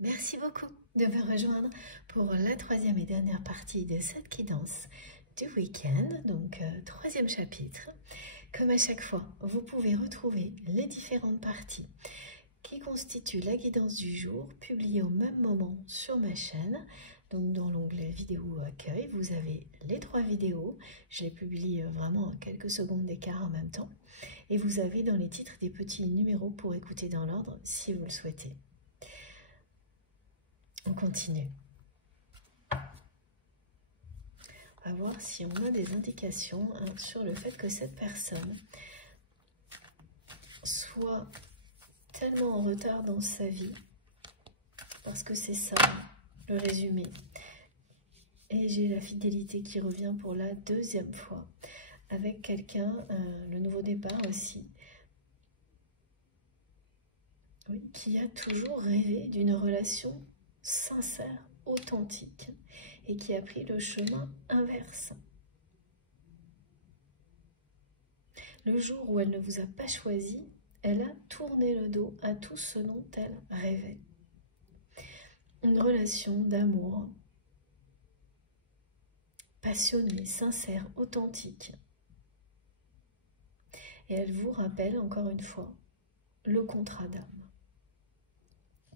Merci beaucoup de me rejoindre pour la troisième et dernière partie de cette guidance du week-end, donc troisième chapitre. Comme à chaque fois, vous pouvez retrouver les différentes parties qui constituent la guidance du jour, publiée au même moment sur ma chaîne. Donc dans l'onglet vidéo accueil, vous avez les 3 vidéos. Je les publie vraiment en quelques secondes d'écart en même temps. Et vous avez dans les titres des petits numéros pour écouter dans l'ordre si vous le souhaitez. On continue. On va voir si on a des indications sur le fait que cette personne soit tellement en retard dans sa vie, parce que c'est ça le résumé. Et j'ai la fidélité qui revient pour la deuxième fois avec quelqu'un, le nouveau départ aussi, oui, qui a toujours rêvé d'une relation sincère, authentique, et qui a pris le chemin inverse. Le jour où elle ne vous a pas choisi, elle a tourné le dos à tout ce dont elle rêvait. Une relation d'amour passionnée, sincère, authentique. Et elle vous rappelle encore une fois le contrat d'âme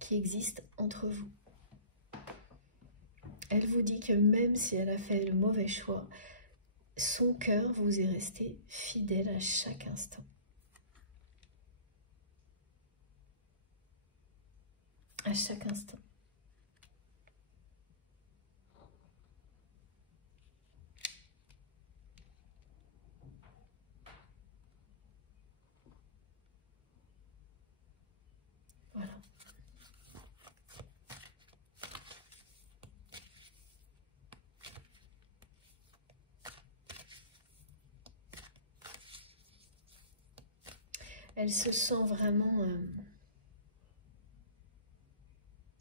qui existe entre vous. Elle vous dit que même si elle a fait le mauvais choix, son cœur vous est resté fidèle à chaque instant. À chaque instant. Voilà. Elle se sent vraiment,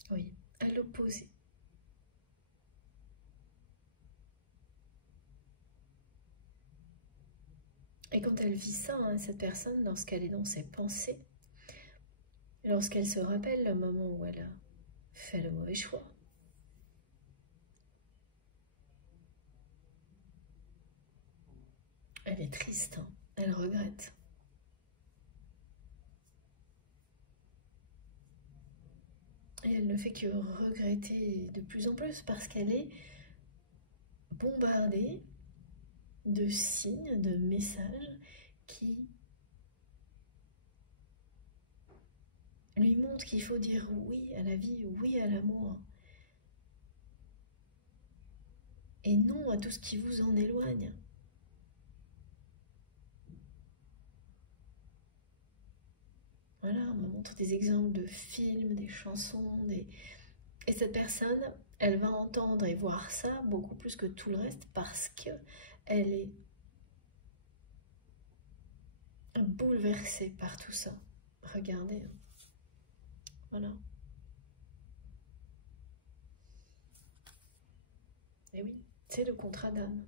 oui, à l'opposé. Et quand elle vit ça, cette personne, lorsqu'elle est dans ses pensées, lorsqu'elle se rappelle le moment où elle a fait le mauvais choix, elle est triste, elle regrette. Et elle ne fait que regretter de plus en plus parce qu'elle est bombardée de signes, de messages qui lui montrent qu'il faut dire oui à la vie, oui à l'amour. Et non à tout ce qui vous en éloigne. Voilà, on me montre des exemples de films, des chansons, et cette personne, elle va entendre et voir ça beaucoup plus que tout le reste parce qu'elle est bouleversée par tout ça. Regardez. Voilà. Et oui, c'est le contrat d'âme.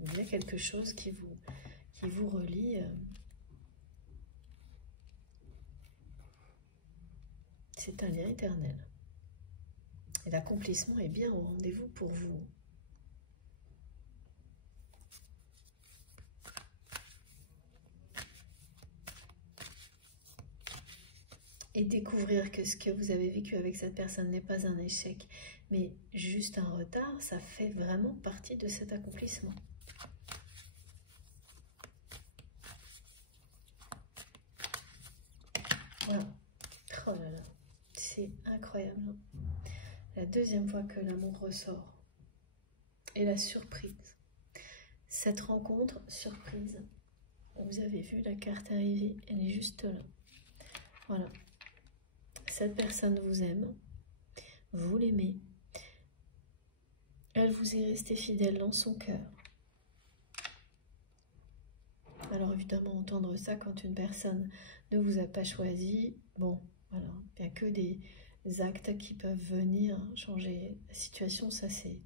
Il y a quelque chose qui vous relie. C'est un lien éternel. Et l'accomplissement est bien au rendez-vous pour vous. Et découvrir que ce que vous avez vécu avec cette personne n'est pas un échec, mais juste un retard, ça fait vraiment partie de cet accomplissement. Voilà. Oh là là, c'est incroyable. La deuxième fois que l'amour ressort. Et la surprise. Cette rencontre surprise. Vous avez vu la carte arriver, elle est juste là. Voilà. Cette personne vous aime, vous l'aimez. Elle vous est restée fidèle dans son cœur. Alors évidemment, entendre ça quand une personne ne vous a pas choisi, bon, voilà, il n'y a que des actes qui peuvent venir changer la situation, ça c'est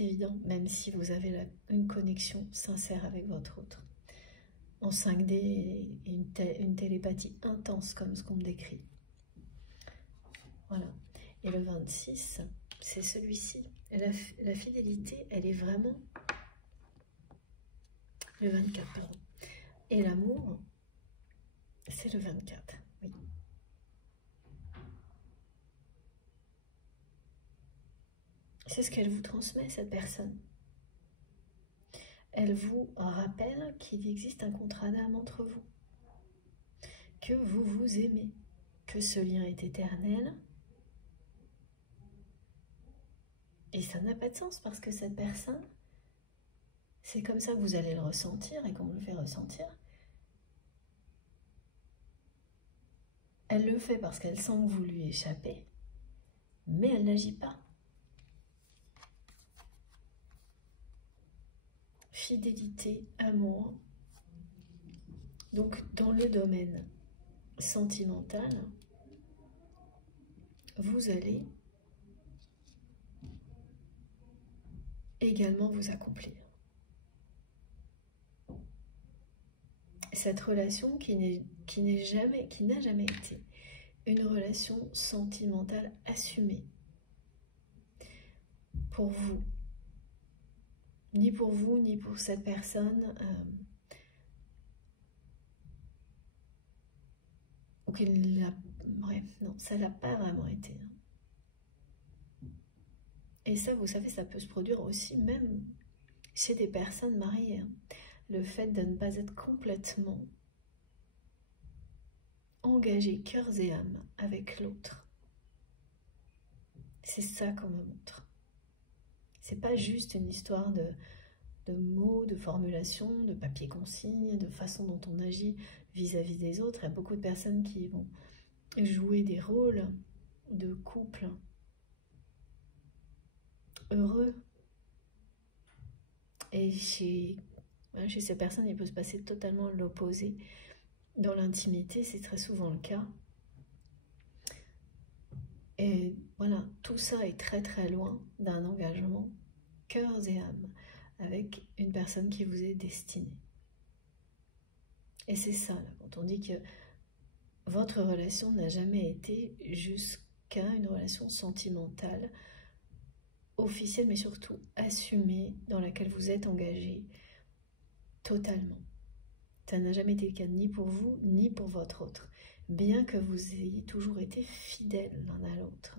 évident, même si vous avez une connexion sincère avec votre autre. en 5D et une télépathie intense comme ce qu'on me décrit. Voilà. Et le 26, c'est celui-ci. La fidélité, elle est vraiment... Le 24, pardon. Et l'amour, c'est le 24, oui. C'est ce qu'elle vous transmet, cette personne. Elle vous rappelle qu'il existe un contrat d'âme entre vous, que vous vous aimez, que ce lien est éternel. Et ça n'a pas de sens parce que cette personne, c'est comme ça que vous allez le ressentir et qu'on vous le fait ressentir. Elle le fait parce qu'elle sent que vous lui échappez, mais elle n'agit pas. Fidélité, amour. Donc, dans le domaine sentimental, vous allez également vous accomplir. Cette relation qui n'a jamais été une relation sentimentale assumée pour vous, ni pour vous, ni pour cette personne, bref, non, ça l'a pas vraiment été. Et ça, vous savez, ça peut se produire aussi même chez des personnes mariées. Le fait de ne pas être complètement engagé cœurs et âme avec l'autre. C'est ça qu'on me montre. C'est pas juste une histoire de mots, de formulations, de papier consigne, de façon dont on agit vis-à-vis des autres. Il y a beaucoup de personnes qui vont jouer des rôles de couple heureux. Et chez ces personnes, il peut se passer totalement l'opposé. Dans l'intimité, c'est très souvent le cas. Et voilà, tout ça est très très loin d'un engagement cœurs et âme avec une personne qui vous est destinée. Et c'est ça, là, quand on dit que votre relation n'a jamais été jusqu'à une relation sentimentale, officielle, mais surtout assumée, dans laquelle vous êtes engagé totalement. Ça n'a jamais été le cas ni pour vous, ni pour votre autre. Bien que vous ayez toujours été fidèles l'un à l'autre.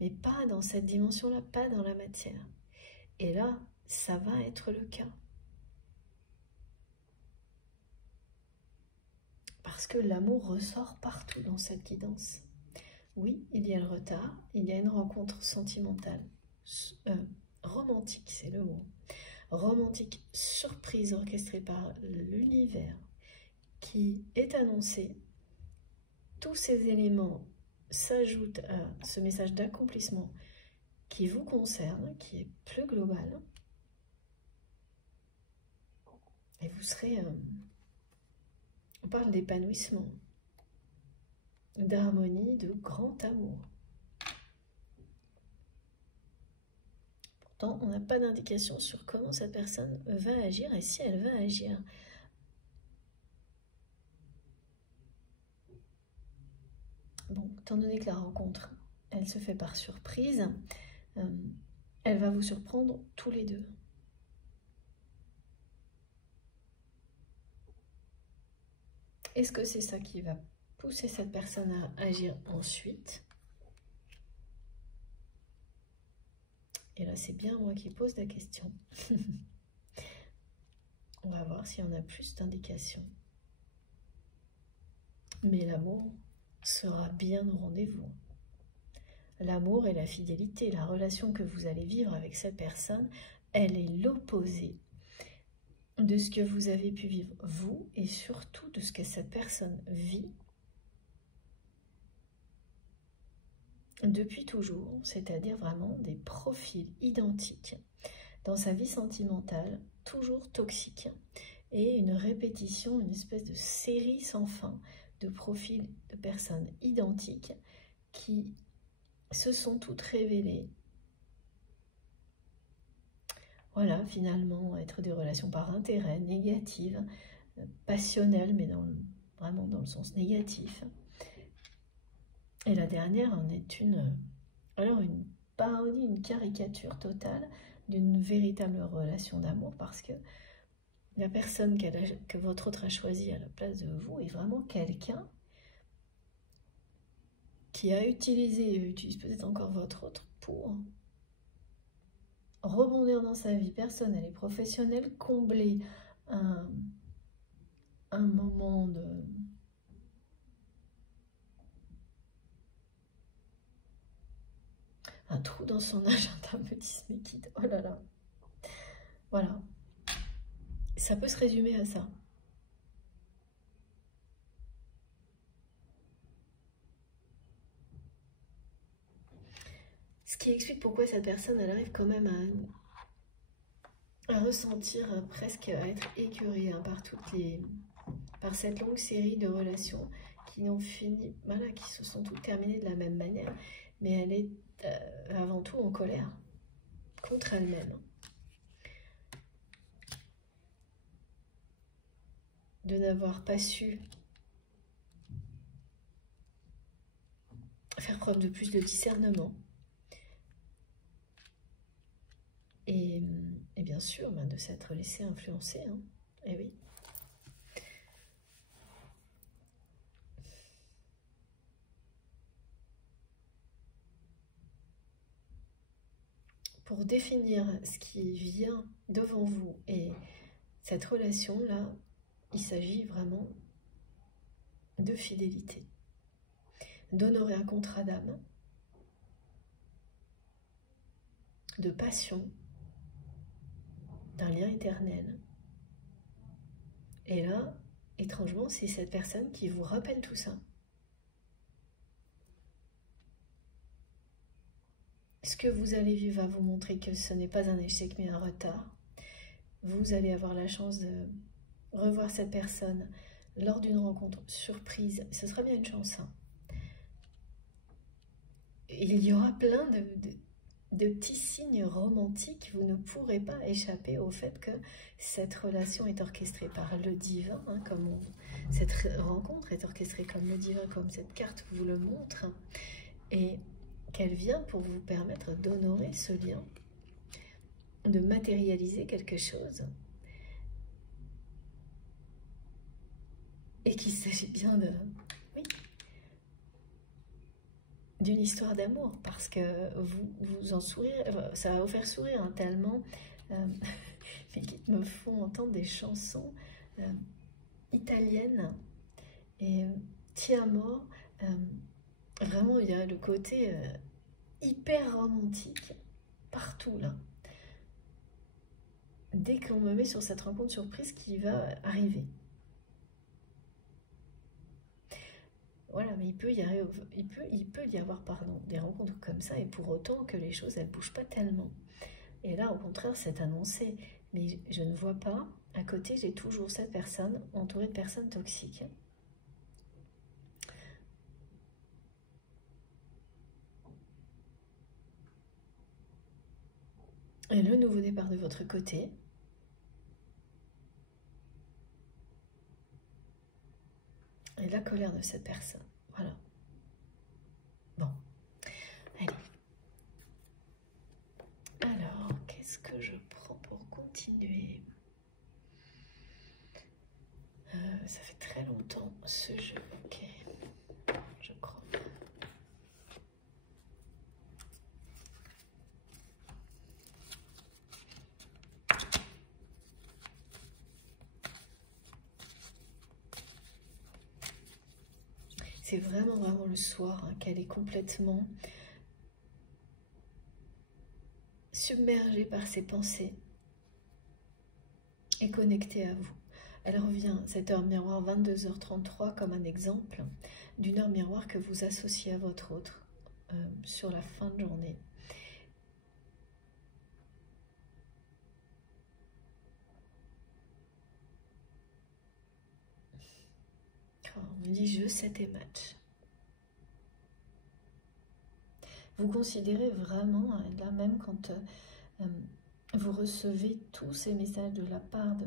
Mais pas dans cette dimension-là, pas dans la matière. Et là, ça va être le cas. Parce que l'amour ressort partout dans cette guidance. Oui, il y a le retard, il y a une rencontre sentimentale, romantique, c'est le mot. Romantique, surprise orchestrée par l'univers qui est annoncé. Tous ces éléments s'ajoutent à ce message d'accomplissement qui vous concerne, qui est plus global. Et vous serez... on parle d'épanouissement, d'harmonie, de grand amour. Pourtant, on n'a pas d'indication sur comment cette personne va agir et si elle va agir. Bon, étant donné que la rencontre, elle se fait par surprise, elle va vous surprendre tous les deux. Est-ce que c'est ça qui va pousser cette personne à agir ensuite? Et là, c'est bien moi qui pose la question. On va voir si on a plus d'indications. Mais l'amour sera bien au rendez-vous. L'amour et la fidélité, la relation que vous allez vivre avec cette personne, elle est l'opposé de ce que vous avez pu vivre, vous, et surtout de ce que cette personne vit depuis toujours, c'est-à-dire vraiment des profils identiques dans sa vie sentimentale, toujours toxiques, et une répétition, une espèce de série sans fin de profils de personnes identiques qui se sont toutes révélées. Voilà, finalement, être des relations par intérêt, négatives, passionnelle, mais vraiment dans le sens négatif. Et la dernière en est une parodie, une caricature totale d'une véritable relation d'amour, parce que la personne que votre autre a choisie à la place de vous est vraiment quelqu'un qui a utilisé et utilise peut-être encore votre autre pour rebondir dans sa vie personnelle et professionnelle, combler un moment un trou dans son agenda, me dit Smekid. Oh là là. Voilà. Ça peut se résumer à ça. Ce qui explique pourquoi cette personne, elle arrive quand même à ressentir, presque à être écœurée par cette longue série de relations qui n'ont fini, voilà, qui se sont toutes terminées de la même manière, mais elle est avant tout en colère contre elle-même. De n'avoir pas su faire preuve de plus de discernement. Et bien sûr, de s'être laissé influencer. Hein. Eh oui. Pour définir ce qui vient devant vous et cette relation-là, il s'agit vraiment de fidélité, d'honorer un contrat d'âme, de passion, d'un lien éternel. Et là, étrangement, c'est cette personne qui vous rappelle tout ça. Ce que vous allez vivre va vous montrer que ce n'est pas un échec mais un retard. Vous allez avoir la chance de revoir cette personne lors d'une rencontre surprise. Ce sera bien une chance. Hein. Il y aura plein de petits signes romantiques. Vous ne pourrez pas échapper au fait que cette relation est orchestrée par le divin, hein, cette rencontre est orchestrée comme le divin, comme cette carte vous le montre, et qu'elle vient pour vous permettre d'honorer ce lien, de matérialiser quelque chose, et qu'il s'agit bien d'une histoire d'amour, parce que vous en sourire, ça va vous faire sourire hein, tellement mais qui me font entendre des chansons italiennes et Ti amo, vraiment il y a le côté hyper romantique partout là. Dès qu'on me met sur cette rencontre surprise qui va arriver. Voilà, mais il peut y avoir des rencontres comme ça, et pour autant que les choses, elles ne bougent pas tellement. Et là, au contraire, c'est annoncé. Mais je ne vois pas, à côté, j'ai toujours cette personne entourée de personnes toxiques. Et le nouveau départ de votre côté. Et la colère de cette personne. Voilà. Bon. Allez. Alors, qu'est-ce que je prends pour continuer? Ça fait très longtemps ce jeu. Ok. Je crois. C'est vraiment le soir hein, qu'elle est complètement submergée par ses pensées et connectée à vous. Elle revient, cette heure miroir 22h33, comme un exemple d'une heure miroir que vous associez à votre autre sur la fin de journée. On me dit je sais tes matchs. Vous considérez vraiment, là même quand vous recevez tous ces messages de la part de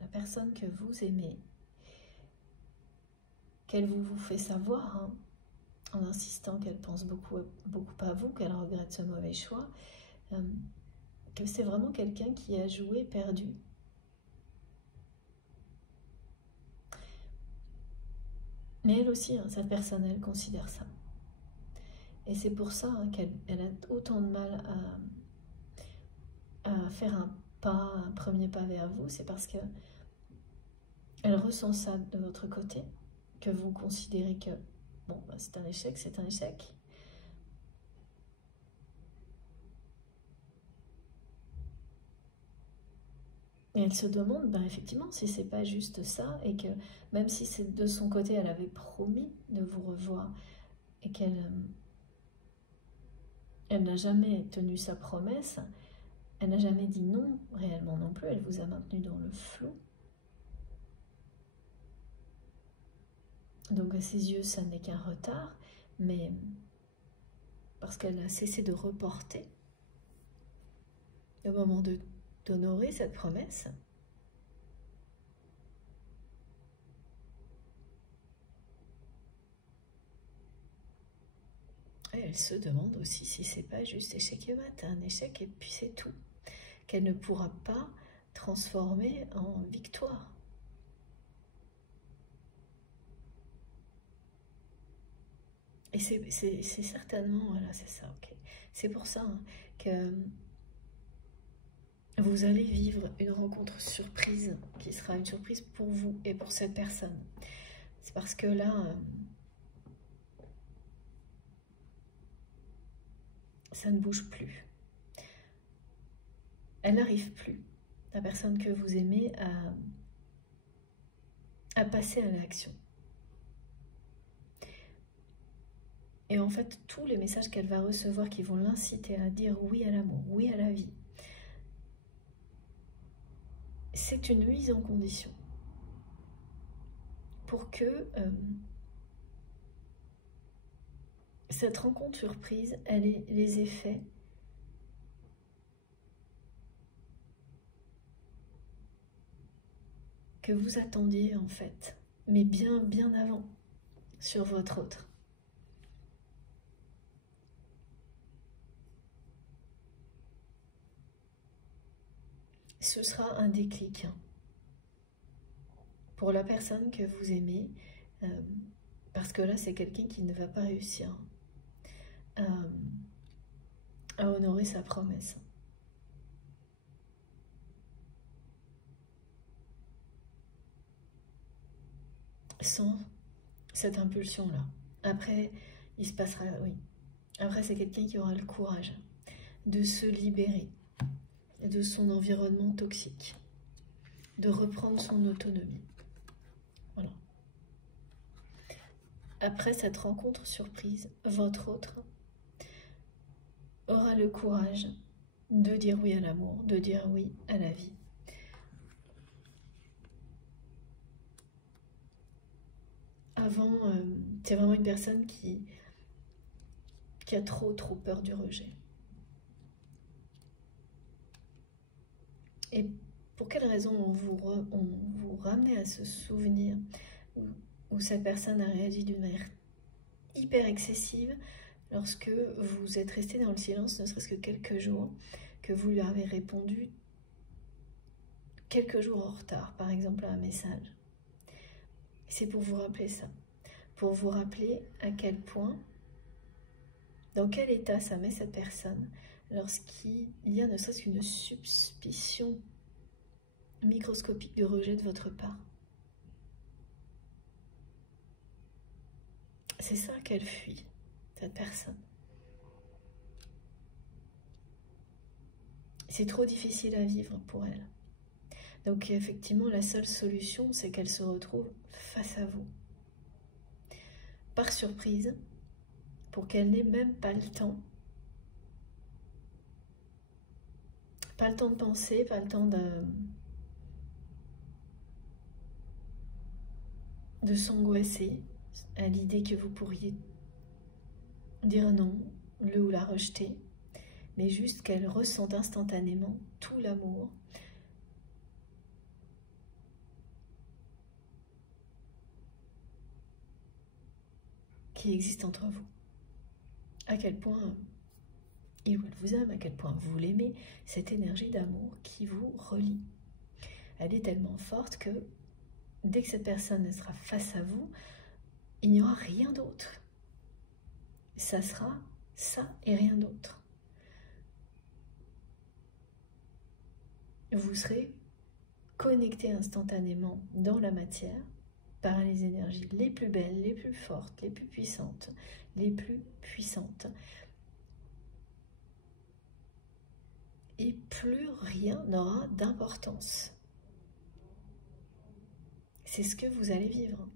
la personne que vous aimez, qu'elle vous fait savoir, hein, en insistant qu'elle pense beaucoup à vous, qu'elle regrette ce mauvais choix, que c'est vraiment quelqu'un qui a joué perdu. Mais elle aussi, hein, cette personne, elle considère ça. Et c'est pour ça, hein, qu'elle a autant de mal à faire un premier pas vers vous. C'est parce que elle ressent ça de votre côté, que vous considérez que bon, bah, c'est un échec, c'est un échec. Et elle se demande, ben effectivement, si c'est pas juste ça, et que même si c'est de son côté, elle avait promis de vous revoir, et qu'elle n'a jamais tenu sa promesse, elle n'a jamais dit non réellement non plus, elle vous a maintenu dans le flou. Donc à ses yeux, ça n'est qu'un retard, mais parce qu'elle a cessé de reporter le moment d'honorer cette promesse. Et elle se demande aussi si c'est pas juste échec et mat, un échec et puis c'est tout, qu'elle ne pourra pas transformer en victoire. Et c'est certainement, voilà, c'est ça, ok. C'est pour ça, hein, que vous allez vivre une rencontre surprise qui sera une surprise pour vous et pour cette personne. C'est parce que là, ça ne bouge plus. Elle n'arrive plus, la personne que vous aimez, à passer à l'action. Et en fait, tous les messages qu'elle va recevoir qui vont l'inciter à dire oui à l'amour, oui à la vie, c'est une mise en condition pour que cette rencontre surprise, elle ait les effets que vous attendiez en fait, mais bien avant sur votre autre. Ce sera un déclic pour la personne que vous aimez, parce que là, c'est quelqu'un qui ne va pas réussir à honorer sa promesse. Sans cette impulsion-là. Après, il se passera, oui. Après, c'est quelqu'un qui aura le courage de se libérer de son environnement toxique, de reprendre son autonomie. Voilà. Après cette rencontre surprise, votre autre aura le courage de dire oui à l'amour, de dire oui à la vie. Avant, c'est vraiment une personne qui a trop peur du rejet. Et pour quelle raison on vous ramenait à ce souvenir où cette personne a réagi d'une manière hyper excessive lorsque vous êtes resté dans le silence, ne serait-ce que quelques jours, que vous lui avez répondu quelques jours en retard, par exemple à un message. C'est pour vous rappeler ça, pour vous rappeler à quel point, dans quel état ça met cette personne lorsqu'il y a ne serait-ce qu'une suspicion microscopique de rejet de votre part. C'est ça qu'elle fuit, cette personne. C'est trop difficile à vivre pour elle. Donc effectivement, la seule solution, c'est qu'elle se retrouve face à vous. Par surprise, pour qu'elle n'ait même pas le temps. Pas le temps de penser, pas le temps de s'angoisser à l'idée que vous pourriez dire non, le ou la rejeter, mais juste qu'elle ressente instantanément tout l'amour qui existe entre vous. À quel point il ou elle vous aime, à quel point vous l'aimez, cette énergie d'amour qui vous relie. Elle est tellement forte que dès que cette personne sera face à vous, il n'y aura rien d'autre. Ça sera ça et rien d'autre. Vous serez connecté instantanément dans la matière par les énergies les plus belles, les plus fortes, les plus puissantes, et plus rien n'aura d'importance. C'est ce que vous allez vivre.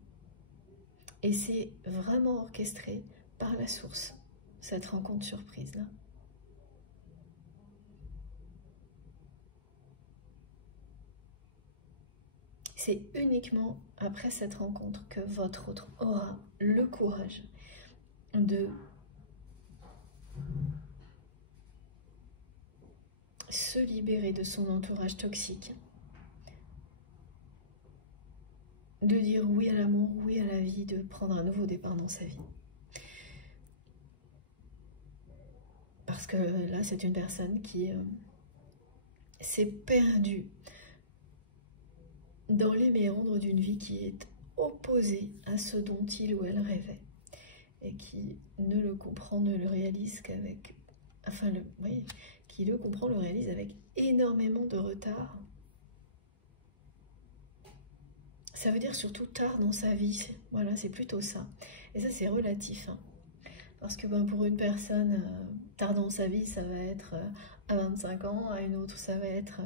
Et c'est vraiment orchestré par la source, cette rencontre surprise-là. C'est uniquement après cette rencontre que votre autre aura le courage de se libérer de son entourage toxique, de dire oui à l'amour, oui à la vie, de prendre un nouveau départ dans sa vie. Parce que là, c'est une personne qui s'est perdue dans les méandres d'une vie qui est opposée à ce dont il ou elle rêvait et qui ne le comprend, ne le réalise qu'avec... qui le comprend, le réalise avec énormément de retard. Ça veut dire surtout tard dans sa vie. Voilà, c'est plutôt ça. Et ça, c'est relatif. Hein. Parce que pour une personne, tard dans sa vie, ça va être à 25 ans, à une autre, ça va être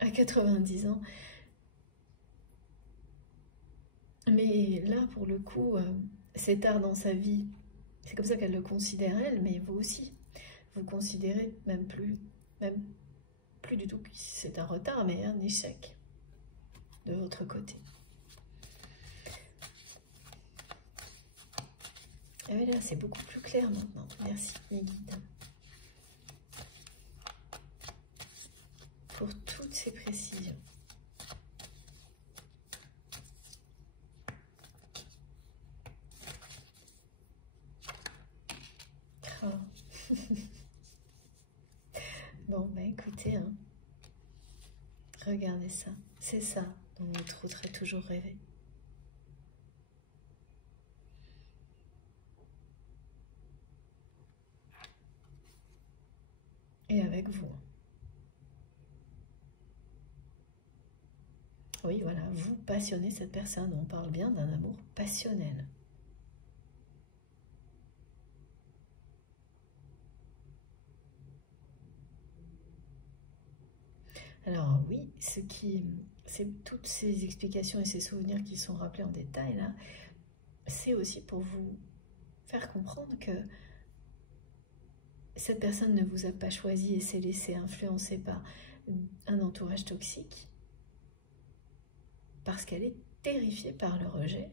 à 90 ans. Mais là, pour le coup, c'est tard dans sa vie. C'est comme ça qu'elle le considère, elle, mais vous aussi. Vous considérez même plus du tout que c'est un retard, mais un échec de votre côté. Et là, c'est beaucoup plus clair maintenant. Merci, mes guides, pour toutes ces précisions. Oh. Bon, écoutez, hein. Regardez ça. C'est ça dont votre autre a toujours rêvé. Et avec vous. Oui, voilà, vous passionnez cette personne. On parle bien d'un amour passionnel. Alors oui, c'est toutes ces explications et ces souvenirs qui sont rappelés en détail là, c'est aussi pour vous faire comprendre que cette personne ne vous a pas choisi et s'est laissée influencer par un entourage toxique parce qu'elle est terrifiée par le rejet.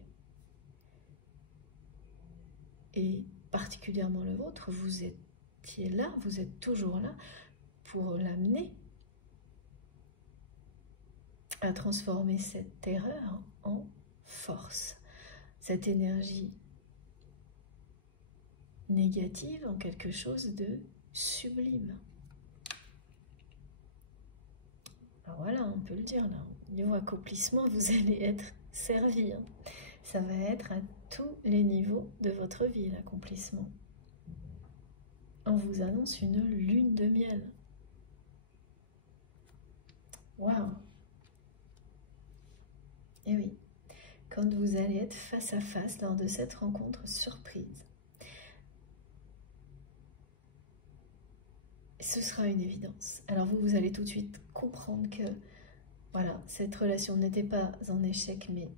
Et particulièrement le vôtre, vous étiez là, vous êtes toujours là pour l'amener à transformer cette terreur en force, cette énergie négative en quelque chose de sublime. Alors voilà, on peut le dire là, niveau accomplissement, vous allez être servi. Hein. Ça va être à tous les niveaux de votre vie, l'accomplissement. On vous annonce une lune de miel. Waouh! Et oui, quand vous allez être face à face lors de cette rencontre surprise, ce sera une évidence. Alors vous allez tout de suite comprendre que voilà, cette relation n'était pas un échec, mais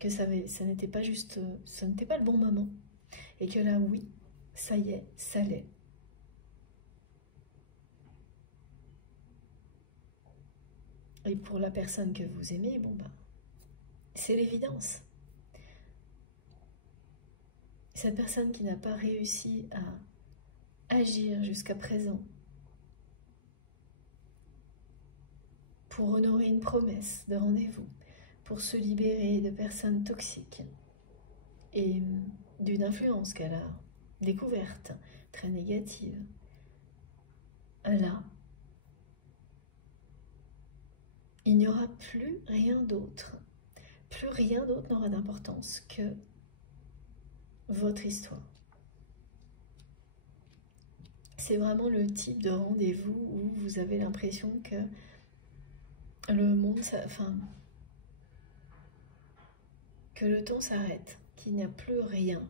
que ça n'était pas juste, ce n'était pas le bon moment. Et que là, oui, ça y est, ça l'est. Et pour la personne que vous aimez, c'est l'évidence. Cette personne qui n'a pas réussi à agir jusqu'à présent pour honorer une promesse de rendez-vous, pour se libérer de personnes toxiques, et d'une influence qu'elle a découverte, très négative, là, il n'y aura plus rien d'autre. Plus rien d'autre n'aura d'importance que votre histoire. C'est vraiment le type de rendez-vous où vous avez l'impression que le monde, que le temps s'arrête, qu'il n'y a plus rien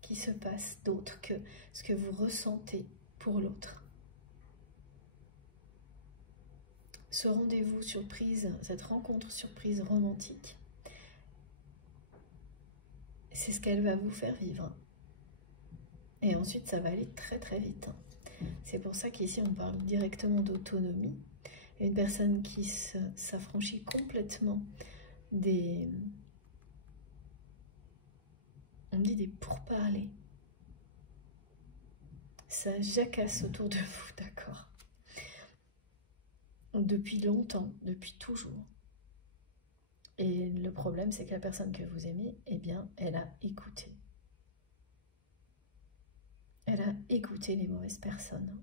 qui se passe d'autre que ce que vous ressentez pour l'autre. Ce rendez-vous surprise, cette rencontre surprise romantique, c'est ce qu'elle va vous faire vivre. Et ensuite, ça va aller très très vite. C'est pour ça qu'ici, on parle directement d'autonomie. Une personne qui s'affranchit complètement des... On dit des pourparlers. Ça jacasse autour de vous, d'accord? Depuis longtemps, depuis toujours. Et le problème, c'est que la personne que vous aimez, eh bien, elle a écouté. Elle a écouté les mauvaises personnes.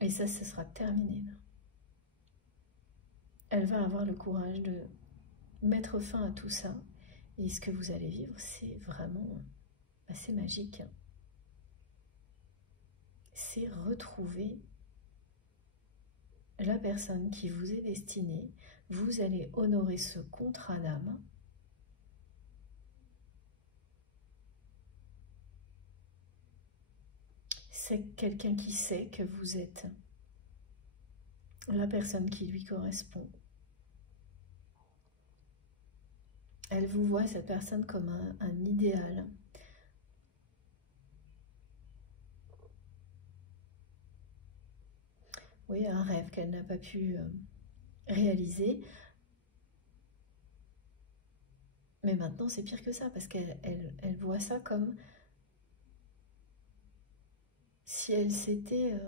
Et ça, ce sera terminé. Elle va avoir le courage de mettre fin à tout ça. Et ce que vous allez vivre, c'est vraiment assez magique. C'est retrouver la personne qui vous est destinée. Vous allez honorer ce contrat d'âme. C'est quelqu'un qui sait que vous êtes la personne qui lui correspond. Elle vous voit, cette personne, comme un idéal. Oui, un rêve qu'elle n'a pas pu réaliser. Mais maintenant, c'est pire que ça, parce qu'elle voit ça comme si elle s'était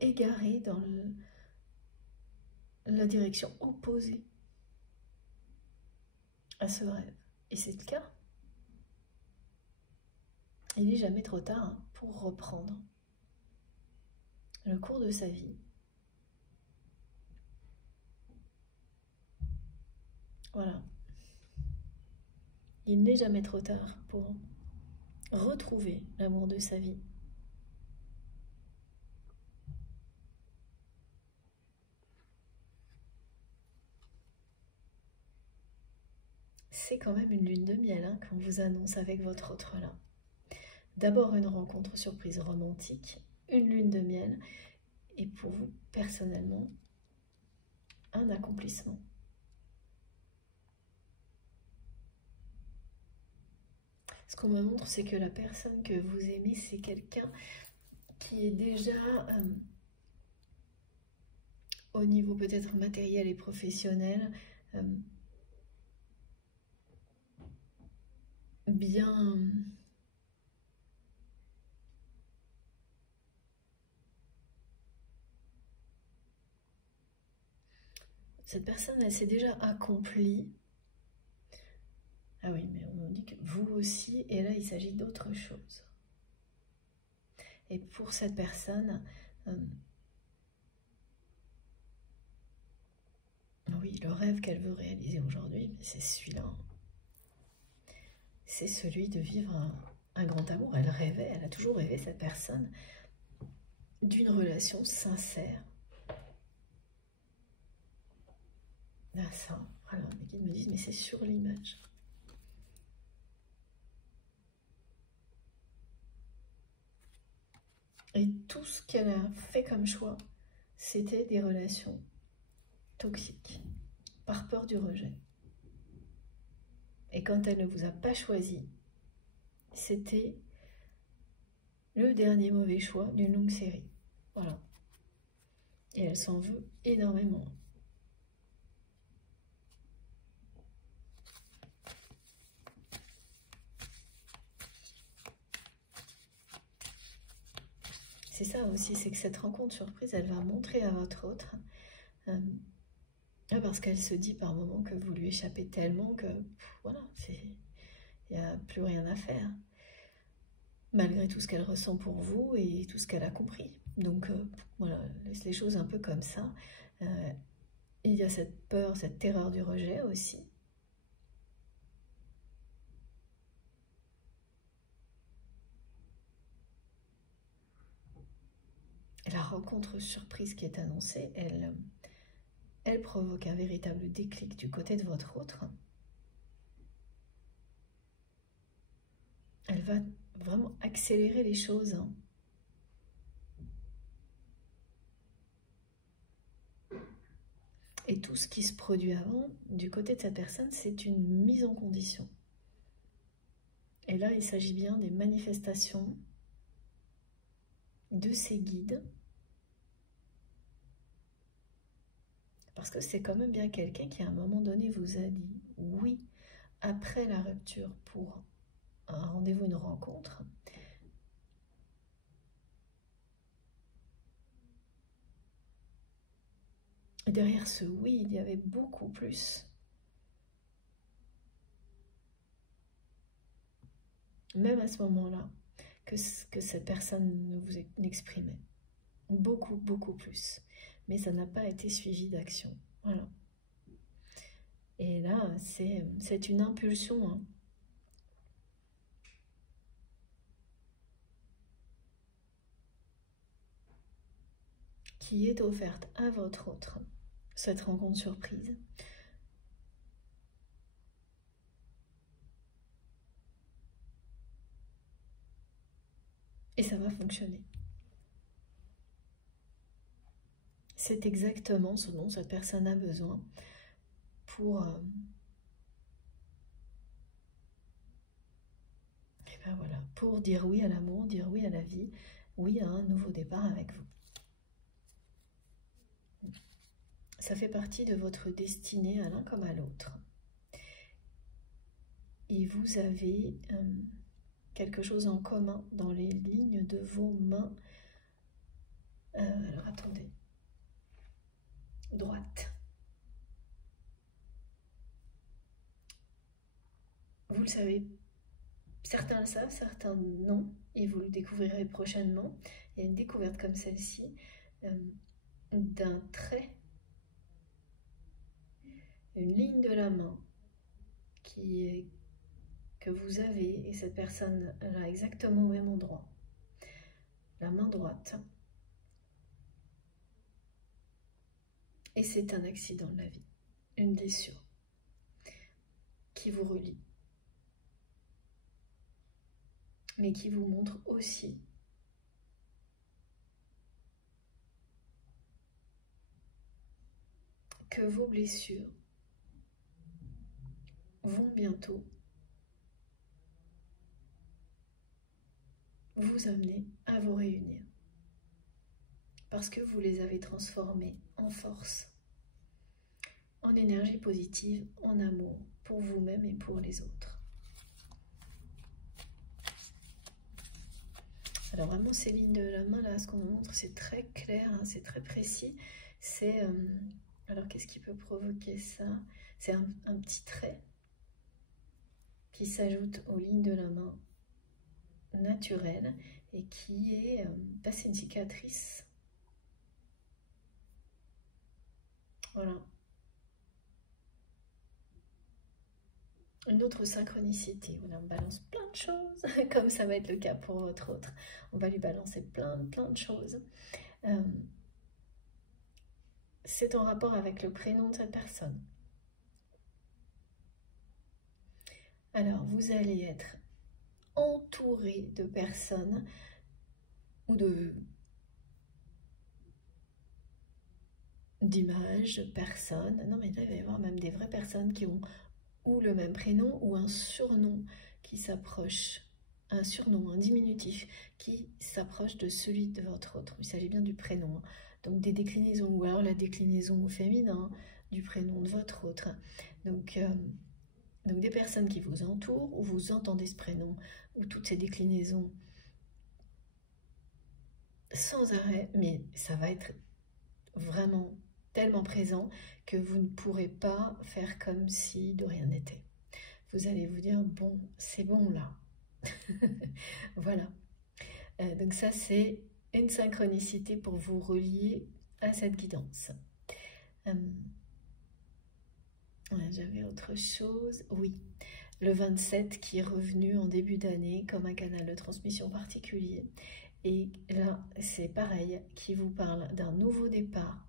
égarée dans la direction opposée à ce rêve. Et c'est le cas. Il n'est jamais trop tard pour reprendre le cours de sa vie. Voilà. Il n'est jamais trop tard pour retrouver l'amour de sa vie. C'est quand même une lune de miel qu'on vous annonce avec votre autre là. D'abord une rencontre surprise romantique, une lune de miel, et pour vous, personnellement, un accomplissement. Ce qu'on me montre, c'est que la personne que vous aimez, c'est quelqu'un qui est déjà au niveau peut-être matériel et professionnel bien... Cette personne, elle s'est déjà accomplie. Ah oui, mais on nous dit que vous aussi, et là, il s'agit d'autre chose. Et pour cette personne, oui, le rêve qu'elle veut réaliser aujourd'hui, c'est celui-là. C'est celui de vivre un grand amour. Elle rêvait, elle a toujours rêvé, cette personne, d'une relation sincère. Là, ça, alors, les guides me disent, mais c'est sur l'image. Et tout ce qu'elle a fait comme choix, c'était des relations toxiques, par peur du rejet. Et quand elle ne vous a pas choisi, c'était le dernier mauvais choix d'une longue série. Voilà. Et elle s'en veut énormément. c'est ça aussi, c'est que cette rencontre surprise, elle va montrer à votre autre, parce qu'elle se dit par moments que vous lui échappez tellement que, voilà, il n'y a plus rien à faire. Malgré tout ce qu'elle ressent pour vous et tout ce qu'elle a compris. Donc voilà, laisse les choses un peu comme ça. Il y a cette peur, cette terreur du rejet aussi. La rencontre surprise qui est annoncée, elle provoque un véritable déclic du côté de votre autre. Elle va vraiment accélérer les choses. Et tout ce qui se produit avant, du côté de cette personne, c'est une mise en condition. Et là, il s'agit bien des manifestations de ces guides. Parce que c'est quand même bien quelqu'un qui, à un moment donné, vous a dit oui, après la rupture pour un rendez-vous, une rencontre. Et derrière ce oui, il y avait beaucoup plus. Même à ce moment-là, que cette personne ne vous exprimait. Beaucoup, beaucoup plus. Mais ça n'a pas été suivi d'action. Voilà. Et là, c'est une impulsion. Hein. Qui est offerte à votre autre. Cette rencontre surprise. Et ça va fonctionner. C'est exactement ce dont cette personne a besoin pour, et ben voilà, pour dire oui à l'amour, dire oui à la vie, oui à un nouveau départ avec vous. Ça fait partie de votre destinée à l'un comme à l'autre. Et vous avez quelque chose en commun dans les lignes de vos mains. Alors attendez. Droite. Vous le savez, certains le savent, certains non, et vous le découvrirez prochainement. Il y a une découverte comme celle-ci, d'un trait, une ligne de la main que vous avez, et cette personne là exactement au même endroit. La main droite. Et c'est un accident de la vie, une blessure qui vous relie, mais qui vous montre aussi que vos blessures vont bientôt vous amener à vous réunir. Parce que vous les avez transformées en force, en énergie positive, en amour pour vous-même et pour les autres. Alors vraiment, ces lignes de la main, là, ce qu'on nous montre, c'est très clair, hein, c'est très précis. C'est... alors, qu'est-ce qui peut provoquer ça? C'est un petit trait qui s'ajoute aux lignes de la main naturelles et qui est... c'est une cicatrice. Voilà. Une autre synchronicité. On balance plein de choses, comme ça va être le cas pour votre autre. On va lui balancer plein de choses. C'est en rapport avec le prénom de cette personne. Alors, vous allez être entouré de personnes ou d'images, personnes. Non, mais là, il va y avoir même des vraies personnes qui ont ou le même prénom ou un surnom qui s'approche, un surnom, un diminutif qui s'approche de celui de votre autre. Il s'agit bien du prénom, hein. Donc des déclinaisons, ou alors la déclinaison au féminin du prénom de votre autre. Donc des personnes qui vous entourent, où vous entendez ce prénom, ou toutes ces déclinaisons sans arrêt, mais ça va être vraiment tellement présent que vous ne pourrez pas faire comme si de rien n'était. Vous allez vous dire, bon, c'est bon là. Voilà. Donc ça, c'est une synchronicité pour vous relier à cette guidance. J'avais autre chose. Oui, le 27 qui est revenu en début d'année comme un canal de transmission particulier. Et là, c'est pareil, qui vous parle d'un nouveau départ.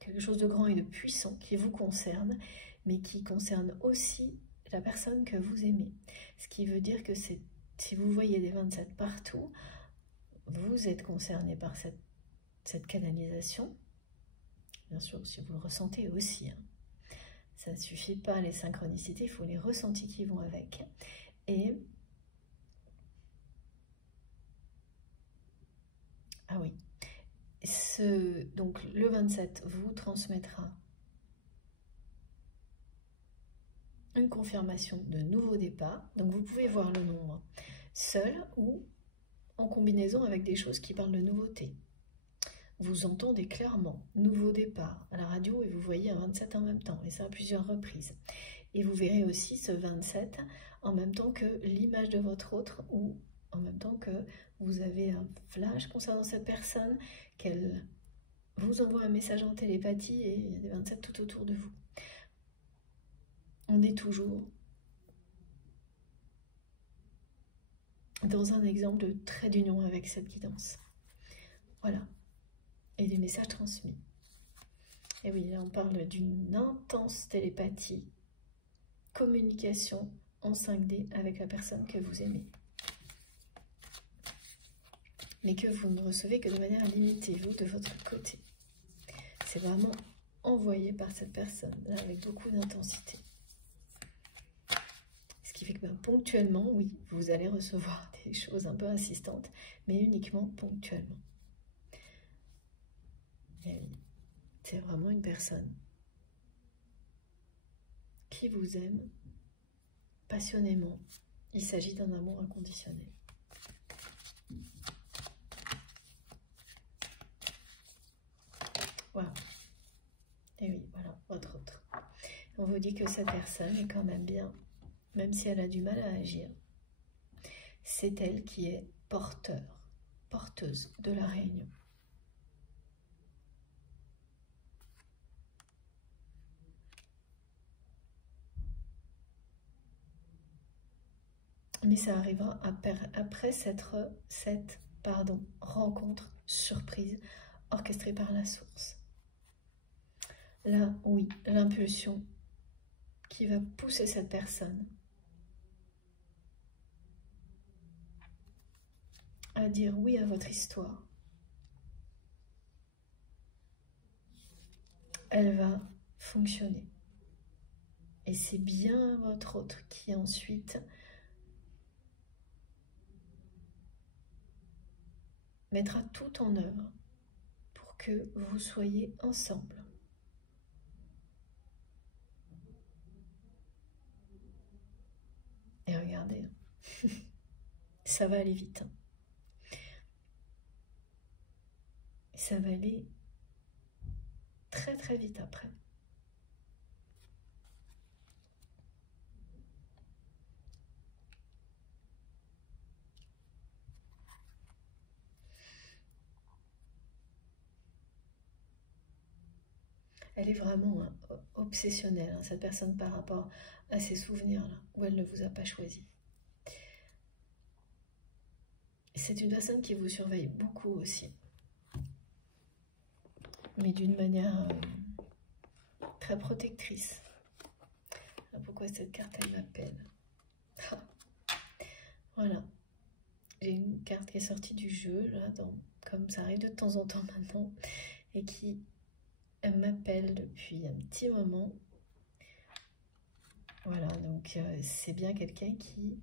Quelque chose de grand et de puissant qui vous concerne, mais qui concerne aussi la personne que vous aimez. Ce qui veut dire que si vous voyez des 27 partout, vous êtes concerné par cette canalisation. Bien sûr, si vous le ressentez aussi. Hein. Ça ne suffit pas, les synchronicités, il faut les ressentis qui vont avec. Et... ah oui. Donc le 27 vous transmettra une confirmation de nouveau départ. Donc vous pouvez voir le nombre seul ou en combinaison avec des choses qui parlent de nouveauté. Vous entendez clairement nouveau départ à la radio et vous voyez un 27 en même temps, et ça à plusieurs reprises. Et vous verrez aussi ce 27 en même temps que l'image de votre autre, ou en même temps que vous avez un flash concernant cette personne, qu'elle vous envoie un message en télépathie et il y a des 27 tout autour de vous. On est toujours dans un exemple de trait d'union avec cette guidance. Voilà. Et des messages transmis. Et oui, là on parle d'une intense télépathie, communication en 5D avec la personne que vous aimez. Mais que vous ne recevez que de manière limitée, vous, de votre côté. C'est vraiment envoyé par cette personne, là, avec beaucoup d'intensité. Ce qui fait que ponctuellement, oui, vous allez recevoir des choses un peu insistantes, mais uniquement ponctuellement. Et oui, c'est vraiment une personne qui vous aime passionnément. Il s'agit d'un amour inconditionnel. Voilà. Et oui, voilà, votre autre. On vous dit que cette personne est quand même bien, même si elle a du mal à agir. C'est elle qui est porteuse de la réunion. Mais ça arrivera après cette rencontre surprise orchestrée par la source. Là, oui, l'impulsion qui va pousser cette personne à dire oui à votre histoire. Elle va fonctionner. Et c'est bien votre autre qui ensuite mettra tout en œuvre pour que vous soyez ensemble. Et regardez, ça va aller vite. Ça va aller très très vite après. Elle est vraiment obsessionnelle, cette personne, par rapport à ces souvenirs-là, où elle ne vous a pas choisi. C'est une personne qui vous surveille beaucoup aussi. Mais d'une manière très protectrice. Alors pourquoi cette carte, elle m'appelle? Voilà. J'ai une carte qui est sortie du jeu, là, comme ça arrive de temps en temps maintenant, et qui m'appelle depuis un petit moment. Voilà, donc c'est bien quelqu'un qui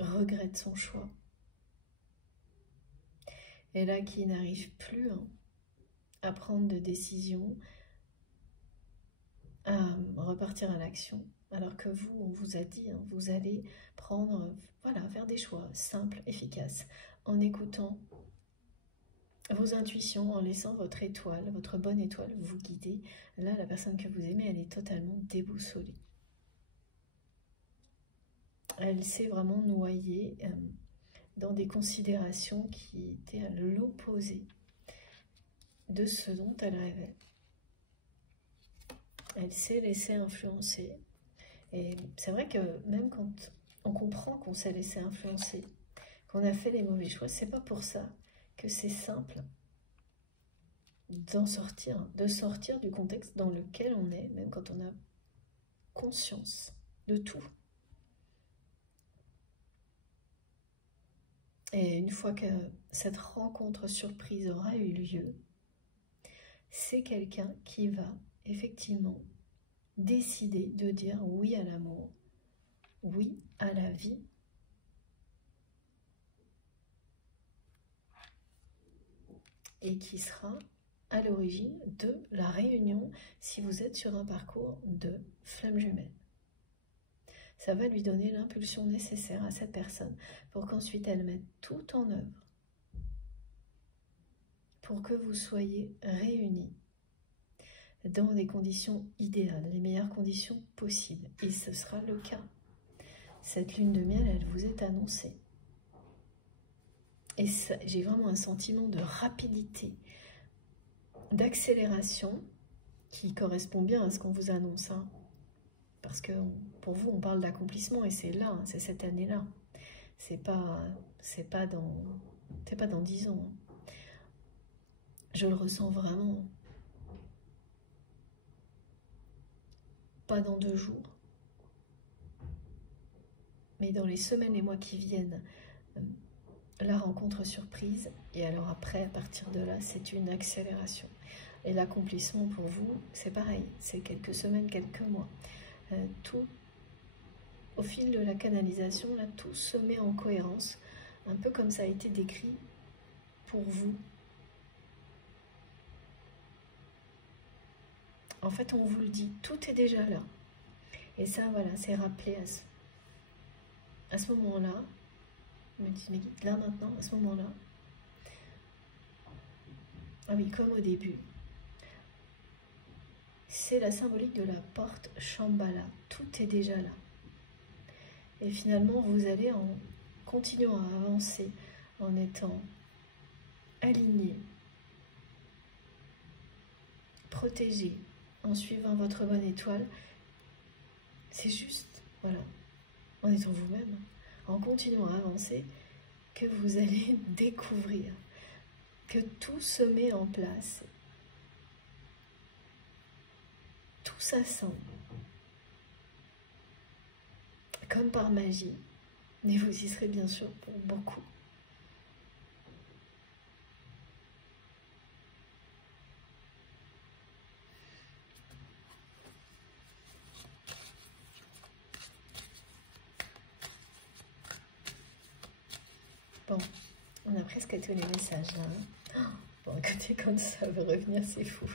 regrette son choix. Et là, qui n'arrive plus à prendre de décision à repartir à l'action, alors que vous, on vous a dit, hein, vous allez prendre, voilà, faire des choix simples, efficaces, en écoutant vos intuitions, en laissant votre étoile, votre bonne étoile vous guider. Là, la personne que vous aimez, elle est totalement déboussolée. Elle s'est vraiment noyée dans des considérations qui étaient à l'opposé de ce dont elle rêvait. Elle s'est laissée influencer. Et c'est vrai que même quand on comprend qu'on s'est laissé influencer, qu'on a fait les mauvais choix, c'est pas pour ça que c'est simple d'en sortir, de sortir du contexte dans lequel on est, même quand on a conscience de tout. Et une fois que cette rencontre surprise aura eu lieu, c'est quelqu'un qui va effectivement décider de dire oui à l'amour, oui à la vie, et qui sera à l'origine de la réunion si vous êtes sur un parcours de flamme jumelle. Ça va lui donner l'impulsion nécessaire à cette personne pour qu'ensuite elle mette tout en œuvre pour que vous soyez réunis dans des conditions idéales, les meilleures conditions possibles. Et ce sera le cas. Cette lune de miel, elle vous est annoncée. Et j'ai vraiment un sentiment de rapidité, d'accélération qui correspond bien à ce qu'on vous annonce. Hein. Parce que pour vous, on parle d'accomplissement et c'est là, hein, c'est cette année-là. C'est pas dans 10 ans. Hein. Je le ressens vraiment. Pas dans 2 jours. Mais dans les semaines et mois qui viennent, la rencontre surprise. Et alors après, à partir de là, c'est une accélération. Et l'accomplissement pour vous, c'est pareil. C'est quelques semaines, quelques mois. Tout, au fil de la canalisation, là, tout se met en cohérence. Un peu comme ça a été décrit pour vous. En fait, on vous le dit, tout est déjà là. Et ça, voilà, c'est rappelé à ce moment-là. Je me dis, mais là, maintenant, à ce moment-là. Ah oui, comme au début. C'est la symbolique de la porte Shambhala. Tout est déjà là. Et finalement, vous allez, en continuant à avancer, en étant aligné, protégé, en suivant votre bonne étoile, c'est juste, voilà, en étant vous-même, en continuant à avancer, que vous allez découvrir que tout se met en place. Tout s'assemble. Comme par magie. Mais vous y serez bien sûr pour beaucoup. Bon, on a presque tous les messages là. Bon, écoutez, quand ça veut revenir, c'est fou.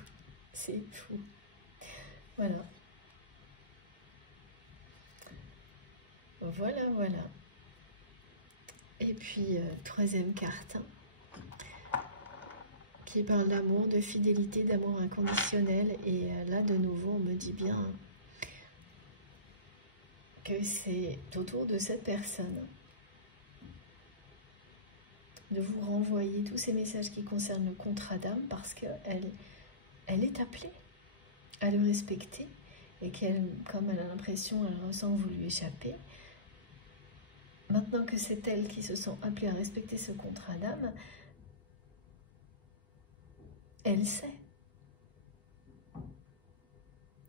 C'est fou. Voilà. Voilà, voilà. Et puis, troisième carte, qui parle d'amour, de fidélité, d'amour inconditionnel. Et là, de nouveau, on me dit bien que c'est autour de cette personne de vous renvoyer tous ces messages qui concernent le contrat d'âme parce qu'elle est appelée à le respecter et qu'elle, comme elle a l'impression, elle ressent que vous lui échappez. Maintenant que c'est elle qui se sent appelée à respecter ce contrat d'âme, elle sait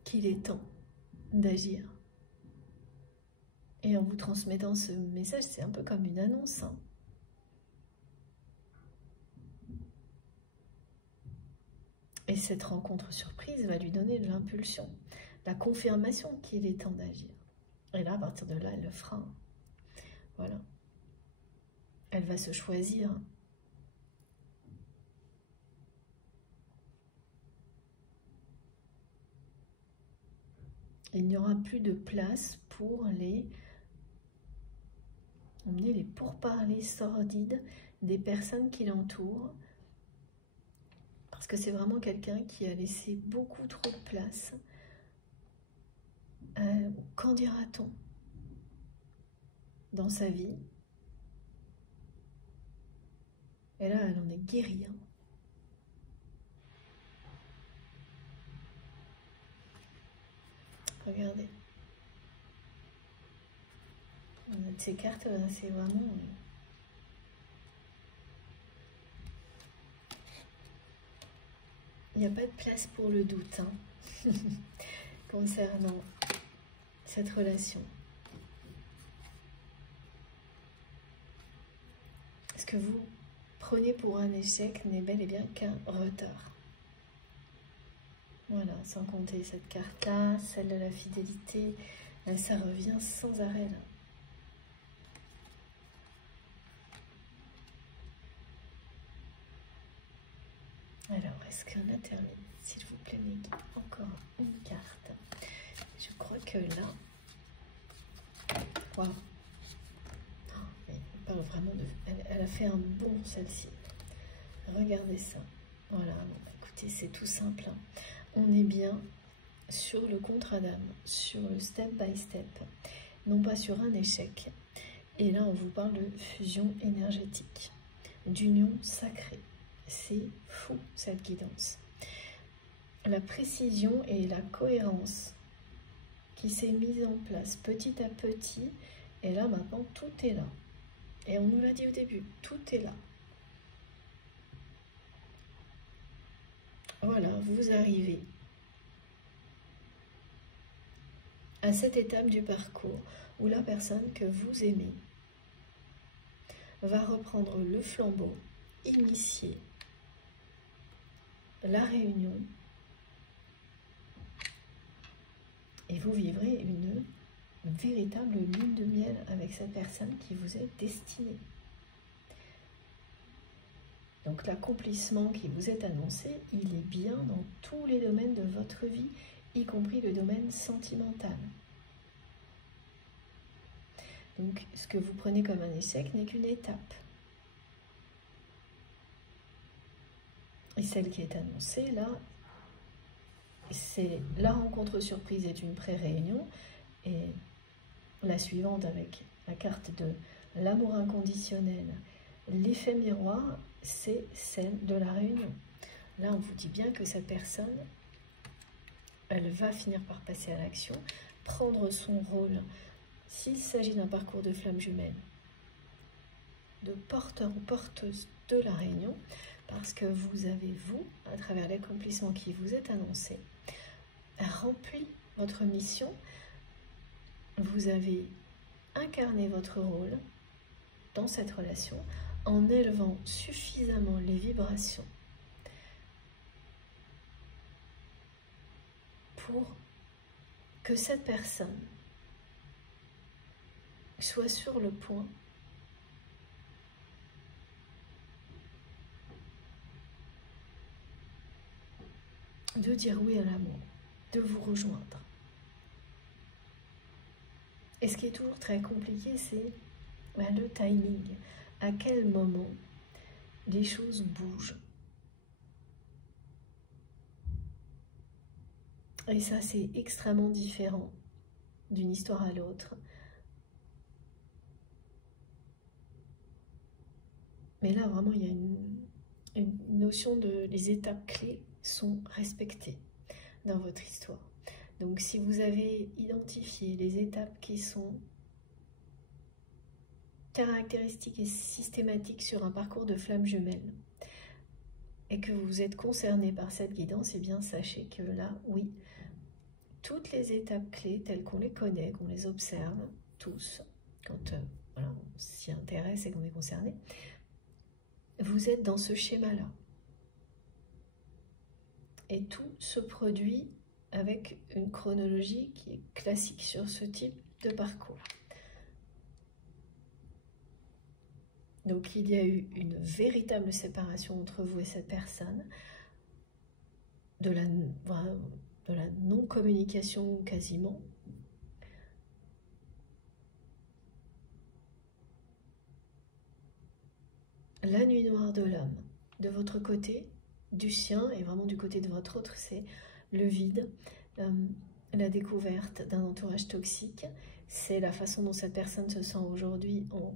qu'il est temps d'agir. Et en vous transmettant ce message, c'est un peu comme une annonce. Hein. Et cette rencontre surprise va lui donner de l'impulsion, la confirmation qu'il est temps d'agir. Et là, à partir de là, elle le fera. Voilà. Elle va se choisir. Il n'y aura plus de place pour les pourparlers sordides des personnes qui l'entourent. Parce que c'est vraiment quelqu'un qui a laissé beaucoup trop de place. Qu'en dira-t-on dans sa vie? Et là, elle en est guérie. Hein. Regardez. Ces cartes-là, c'est vraiment... Il n'y a pas de place pour le doute hein, concernant cette relation. Ce que vous prenez pour un échec n'est bel et bien qu'un retard. Voilà, sans compter cette carte-là, celle de la fidélité. Là, ça revient sans arrêt. Là. Alors, est-ce qu'on a terminé? S'il vous plaît, mes guides, encore une carte. Je crois que là... Waouh! Elle parle vraiment de... Elle a fait un bond, celle-ci. Regardez ça. Voilà, bon, écoutez, c'est tout simple. Hein. On est bien sur le contrat d'âme, sur le step by step, non pas sur un échec. Et là, on vous parle de fusion énergétique, d'union sacrée. C'est fou, cette guidance. La précision et la cohérence qui s'est mise en place petit à petit. Et là, maintenant, tout est là. Et on nous l'a dit au début, tout est là. Voilà, vous arrivez à cette étape du parcours où la personne que vous aimez va reprendre le flambeau, initier la réunion et vous vivrez une véritable lune de miel avec cette personne qui vous est destinée. Donc l'accomplissement qui vous est annoncé, il est bien dans tous les domaines de votre vie, y compris le domaine sentimental. Donc ce que vous prenez comme un échec n'est qu'une étape. Et celle qui est annoncée là, c'est la rencontre surprise est une pré-réunion. Et la suivante avec la carte de l'amour inconditionnel, l'effet miroir, c'est celle de la réunion. Là, on vous dit bien que cette personne, elle va finir par passer à l'action, prendre son rôle, s'il s'agit d'un parcours de flamme jumelle, de porteur ou porteuse de la réunion, parce que vous avez, vous, à travers l'accomplissement qui vous est annoncé, rempli votre mission. Vous avez incarné votre rôle dans cette relation en élevant suffisamment les vibrations pour que cette personne soit sur le point de dire oui à l'amour, de vous rejoindre. Et ce qui est toujours très compliqué, c'est le timing. À quel moment les choses bougent. Et ça, c'est extrêmement différent d'une histoire à l'autre. Mais là, vraiment, il y a une notion de... Les étapes clés sont respectées dans votre histoire. Donc, si vous avez identifié les étapes qui sont caractéristiques et systématiques sur un parcours de flamme jumelle, et que vous êtes concerné par cette guidance, eh bien, sachez que là, oui, toutes les étapes clés, telles qu'on les connaît, qu'on les observe, tous, quand voilà, on s'y intéresse et qu'on est concerné, vous êtes dans ce schéma-là. Et tout se produit avec une chronologie qui est classique sur ce type de parcours. Donc il y a eu une véritable séparation entre vous et cette personne, de la non-communication quasiment. La nuit noire de l'homme, de votre côté, du sien, et vraiment du côté de votre autre, c'est le vide, la découverte d'un entourage toxique, c'est la façon dont cette personne se sent aujourd'hui en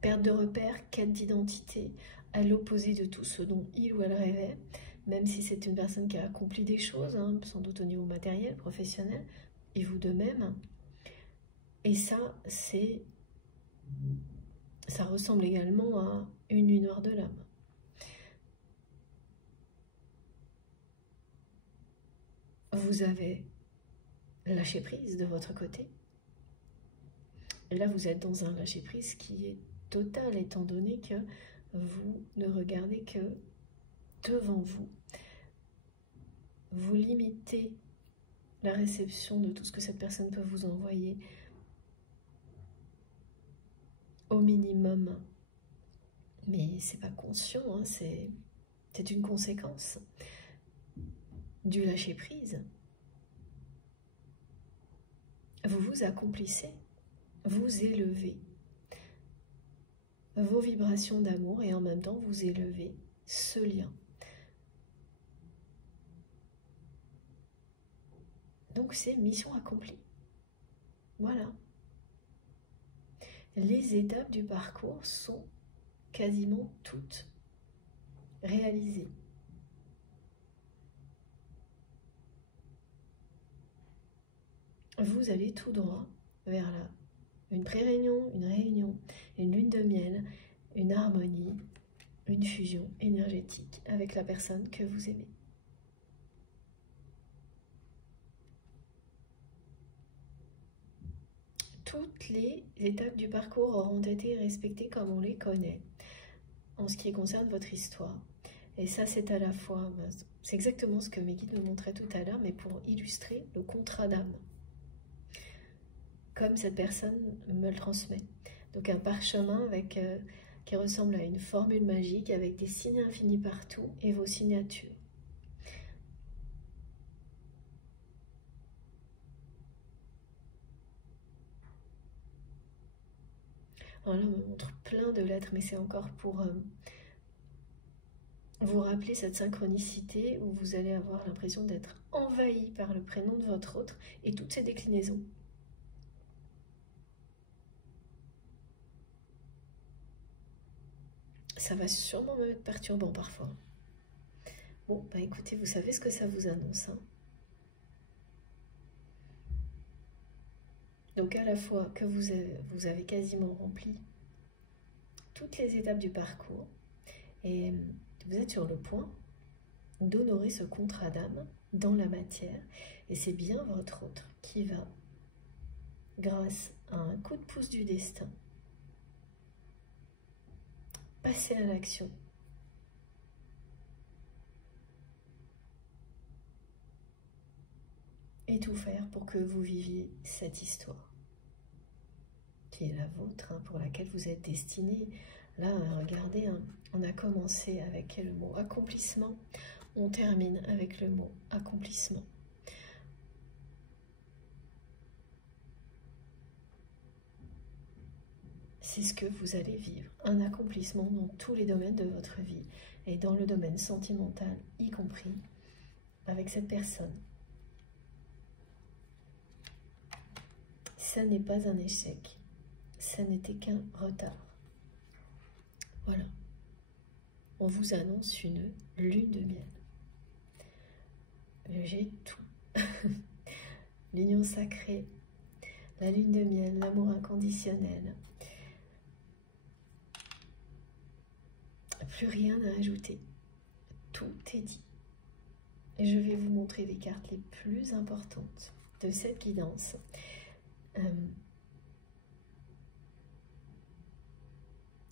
perte de repère, quête d'identité, à l'opposé de tout ce dont il ou elle rêvait, même si c'est une personne qui a accompli des choses, hein, sans doute au niveau matériel, professionnel, et vous de même. Et ça, ça ressemble également à une nuit noire de l'âme. Vous avez lâché prise de votre côté. Et là, vous êtes dans un lâcher prise qui est total, étant donné que vous ne regardez que devant vous. Vous limitez la réception de tout ce que cette personne peut vous envoyer au minimum. Mais c'est pas conscient, hein, c'est une conséquence du lâcher prise. Vous vous accomplissez, vous élevez vos vibrations d'amour et en même temps vous élevez ce lien. Donc c'est mission accomplie. Voilà. Les étapes du parcours sont quasiment toutes réalisées. Vous allez tout droit vers une pré-réunion, une réunion, une lune de miel, une harmonie, une fusion énergétique avec la personne que vous aimez. Toutes les étapes du parcours auront été respectées comme on les connaît en ce qui concerne votre histoire. Et ça, c'est à la fois, c'est exactement ce que mes guides me montraient tout à l'heure, mais pour illustrer le contrat d'âme, comme cette personne me le transmet. Donc un parchemin qui ressemble à une formule magique avec des signes infinis partout et vos signatures. Alors là, on me montre plein de lettres, mais c'est encore pour vous rappeler cette synchronicité où vous allez avoir l'impression d'être envahi par le prénom de votre autre et toutes ses déclinaisons. Ça va sûrement me être perturbant parfois. Bon, bah écoutez, vous savez ce que ça vous annonce, hein. Donc à la fois que vous avez quasiment rempli toutes les étapes du parcours et vous êtes sur le point d'honorer ce contrat d'âme dans la matière et c'est bien votre autre qui va, grâce à un coup de pouce du destin, passer à l'action et tout faire pour que vous viviez cette histoire qui est la vôtre, hein, pour laquelle vous êtes destiné. Là, regardez, hein, on a commencé avec le mot accomplissement, on termine avec le mot accomplissement. C'est ce que vous allez vivre, un accomplissement dans tous les domaines de votre vie et dans le domaine sentimental y compris, avec cette personne. Ça n'est pas un échec. Ça n'était qu'un retard. Voilà. On vous annonce une lune de miel. J'ai tout. L'union sacrée, la lune de miel, l'amour inconditionnel. Plus rien à ajouter. Tout est dit. Et je vais vous montrer les cartes les plus importantes de cette guidance.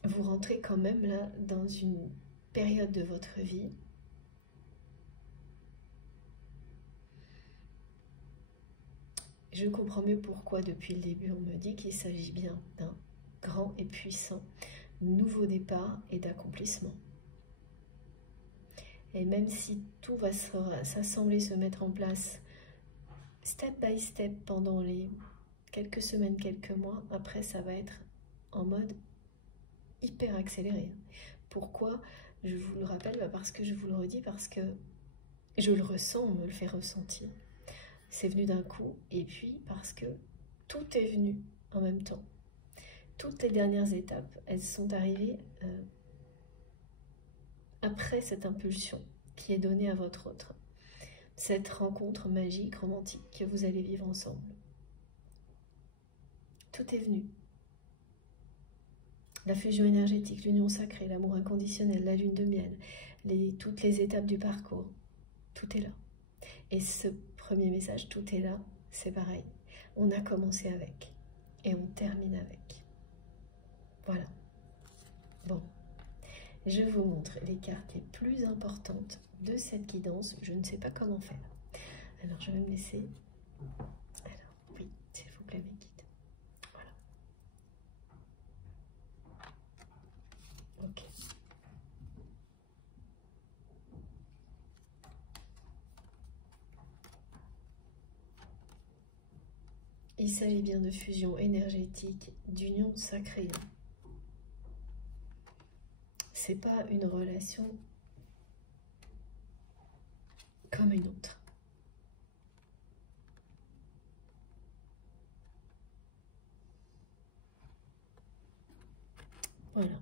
Vous rentrez quand même là dans une période de votre vie je comprends mieux pourquoi depuis le début on me dit qu'il s'agit bien d'un grand et puissant nouveau départ et d'accomplissement. Et même si tout va s'assembler, se mettre en place step by step pendant les quelques semaines, quelques mois, après ça va être en mode hyper accéléré. Pourquoi? Je vous le rappelle, parce que je vous le redis, parce que je le ressens, on me le fait ressentir. C'est venu d'un coup, et puis parce que tout est venu en même temps. Toutes les dernières étapes, elles sont arrivées après cette impulsion qui est donnée à votre autre. Cette rencontre magique, romantique que vous allez vivre ensemble. Tout est venu. La fusion énergétique, l'union sacrée, l'amour inconditionnel, la lune de miel, toutes les étapes du parcours, tout est là. Et ce premier message, tout est là, c'est pareil. On a commencé avec et on termine avec. Voilà. Bon, je vous montre les cartes les plus importantes de cette guidance. Je ne sais pas comment faire. Alors, je vais me laisser... Alors, oui, s'il vous plaît, mes guides. Voilà. Ok. Il s'agit bien de fusion énergétique, d'union sacrée. C'est pas une relation comme une autre. Voilà.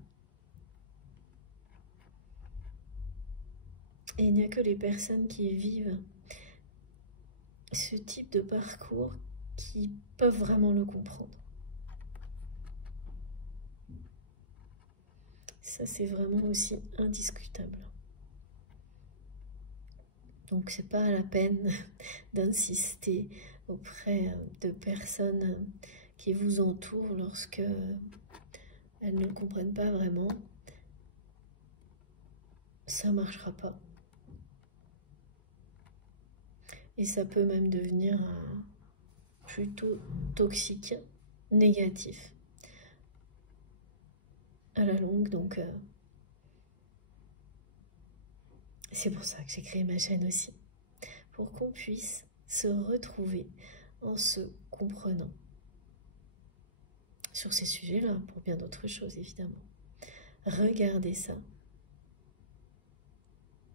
Et il n'y a que les personnes qui vivent ce type de parcours qui peuvent vraiment le comprendre. Ça, c'est vraiment aussi indiscutable. Donc, c'est pas la peine d'insister auprès de personnes qui vous entourent lorsque elles ne comprennent pas vraiment. Ça marchera pas. Et ça peut même devenir plutôt toxique, négatif à la longue. Donc, c'est pour ça que j'ai créé ma chaîne aussi. Pour qu'on puisse se retrouver en se comprenant. Sur ces sujets-là, pour bien d'autres choses, évidemment. Regardez ça.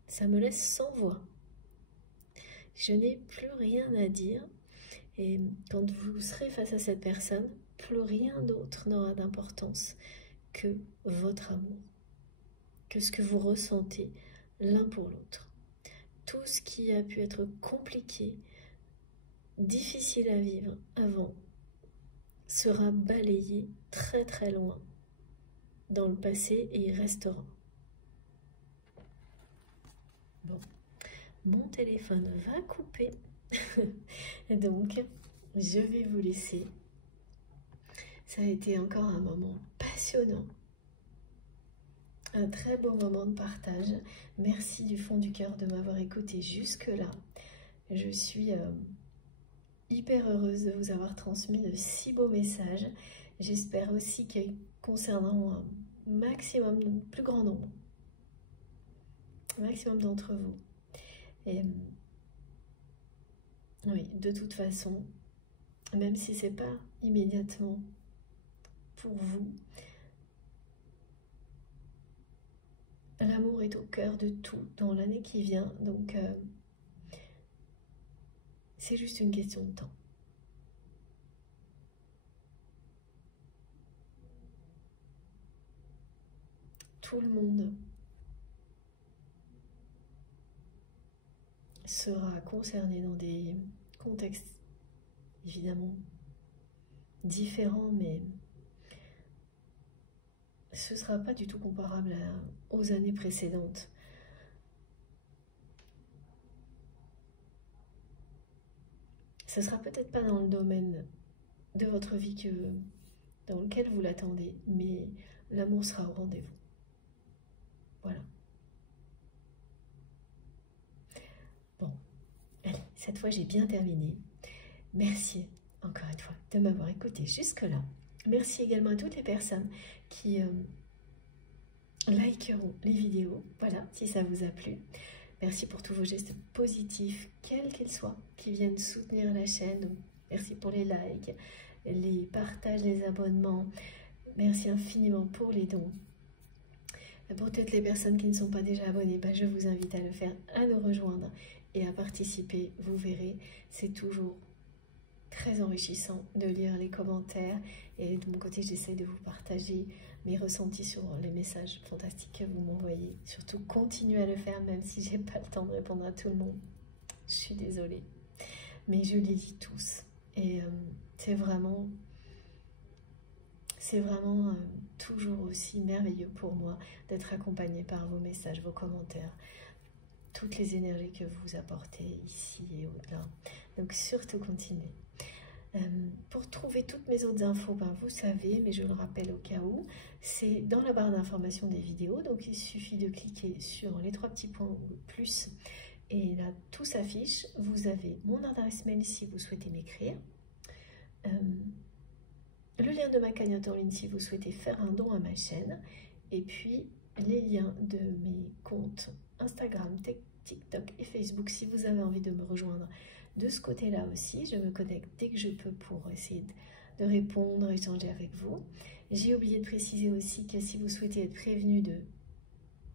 Ça me laisse sans voix. Je n'ai plus rien à dire. Et quand vous serez face à cette personne, plus rien d'autre n'aura d'importance que votre amour, que ce que vous ressentez l'un pour l'autre. Tout ce qui a pu être compliqué, difficile à vivre avant, sera balayé très très loin dans le passé et il restera. Bon, mon téléphone va couper, donc je vais vous laisser. Ça a été encore un moment passionnant. Un très beau moment de partage. Merci du fond du cœur de m'avoir écouté jusque-là. Je suis hyper heureuse de vous avoir transmis de si beaux messages. J'espère aussi qu'ils concerneront un maximum, de plus grand nombre. Un maximum d'entre vous. Et oui, de toute façon, même si c'est pas immédiatement pour vous, l'amour est au cœur de tout dans l'année qui vient, donc c'est juste une question de temps. Tout le monde sera concerné dans des contextes évidemment différents, mais ce ne sera pas du tout comparable aux années précédentes. Ce ne sera peut-être pas dans le domaine de votre vie dans lequel vous l'attendez, mais l'amour sera au rendez-vous. Voilà. Bon, allez, cette fois j'ai bien terminé. Merci encore une fois de m'avoir écouté jusque-là. Merci également à toutes les personnes qui likeront les vidéos, voilà, si ça vous a plu. Merci pour tous vos gestes positifs, quels qu'ils soient, qui viennent soutenir la chaîne. Donc, merci pour les likes, les partages, les abonnements. Merci infiniment pour les dons. Pour toutes les personnes qui ne sont pas déjà abonnées, je vous invite à le faire, à nous rejoindre et à participer. Vous verrez, c'est toujours très enrichissant de lire les commentaires. Et de mon côté, j'essaie de vous partager mes ressentis sur les messages fantastiques que vous m'envoyez. Surtout, continuez à le faire, même si j'ai pas le temps de répondre à tout le monde. Je suis désolée. Mais je les lis tous. Et c'est vraiment toujours aussi merveilleux pour moi d'être accompagnée par vos messages, vos commentaires, toutes les énergies que vous apportez ici et au-delà. Donc surtout continuez. Pour trouver toutes mes autres infos, vous savez, mais je le rappelle au cas où, c'est dans la barre d'information des vidéos. Donc il suffit de cliquer sur les 3 petits points plus et là tout s'affiche. Vous avez mon adresse mail si vous souhaitez m'écrire. Le lien de ma cagnotte en ligne si vous souhaitez faire un don à ma chaîne. Et puis, les liens de mes comptes Instagram, TikTok et Facebook si vous avez envie de me rejoindre de ce côté-là aussi. Je me connecte dès que je peux pour essayer de répondre, échanger avec vous. J'ai oublié de préciser aussi que si vous souhaitez être prévenu de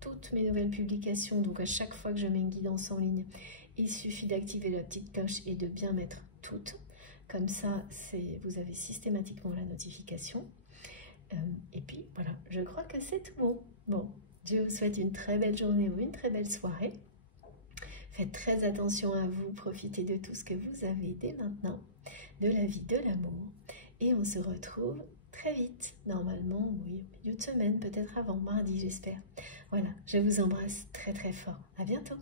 toutes mes nouvelles publications, donc à chaque fois que je mets une guidance en ligne, il suffit d'activer la petite cloche et de bien mettre toutes. Comme ça, vous avez systématiquement la notification. Et puis, voilà, je crois que c'est tout bon. Bon, je vous souhaite une très belle journée ou une très belle soirée. Faites très attention à vous, profitez de tout ce que vous avez dès maintenant, de la vie, de l'amour. Et on se retrouve très vite, normalement, oui, au milieu de semaine, peut-être avant, mardi, j'espère. Voilà, je vous embrasse très très fort. À bientôt.